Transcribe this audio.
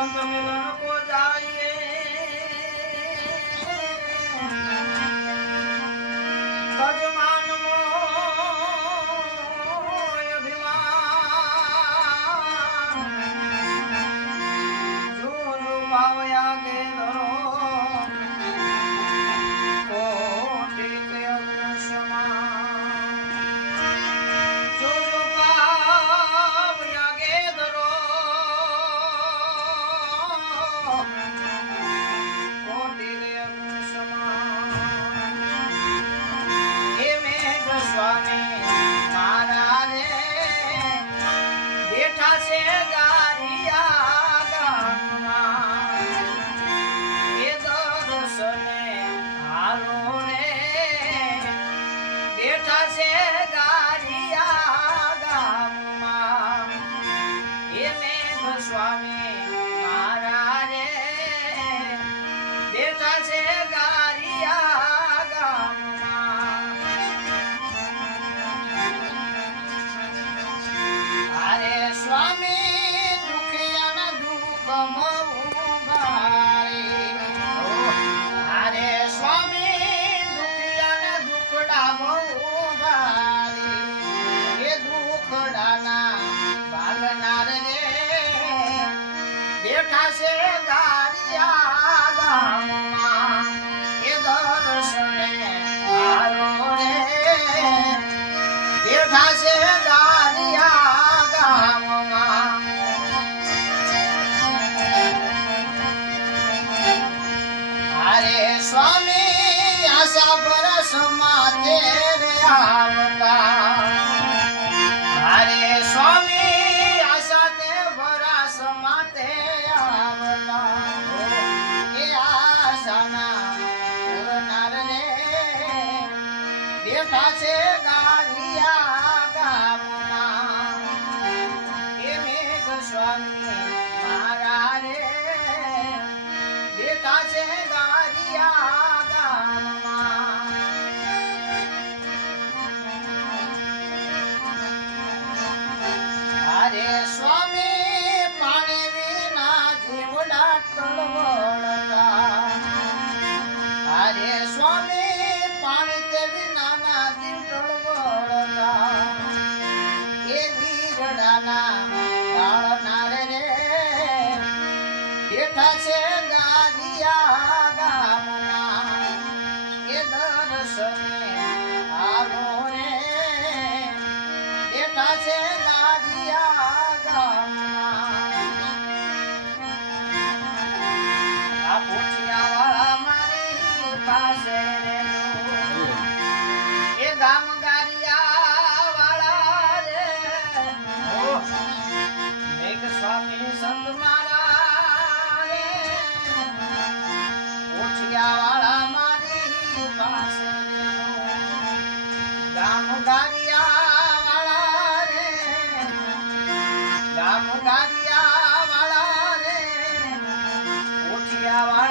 સંત મિલન કો જાય. બેઠા છે ગારિયા ગામમાં. એ મેઘ સ્વામી મારા રે. બેઠા છે છે ગારિયા ગામમાં. એ દર્શને આવો સ્વામી આશા પરસ માતે છે ગારિયા ગામમાં. એ મેઘ સ્વામી મારા રે બેઠા છે ગારિયા ગામમાં. અરે સ્વામી પાણી વિના જીવડા ટળવળતા સ્વામી પાણી તે વીરડાના ગાળનાર રે બેઠા છે ગારિયા ગામમાં એ દર્શને રે. બેઠા છે વાળા રે. ઉઠિયા વાળા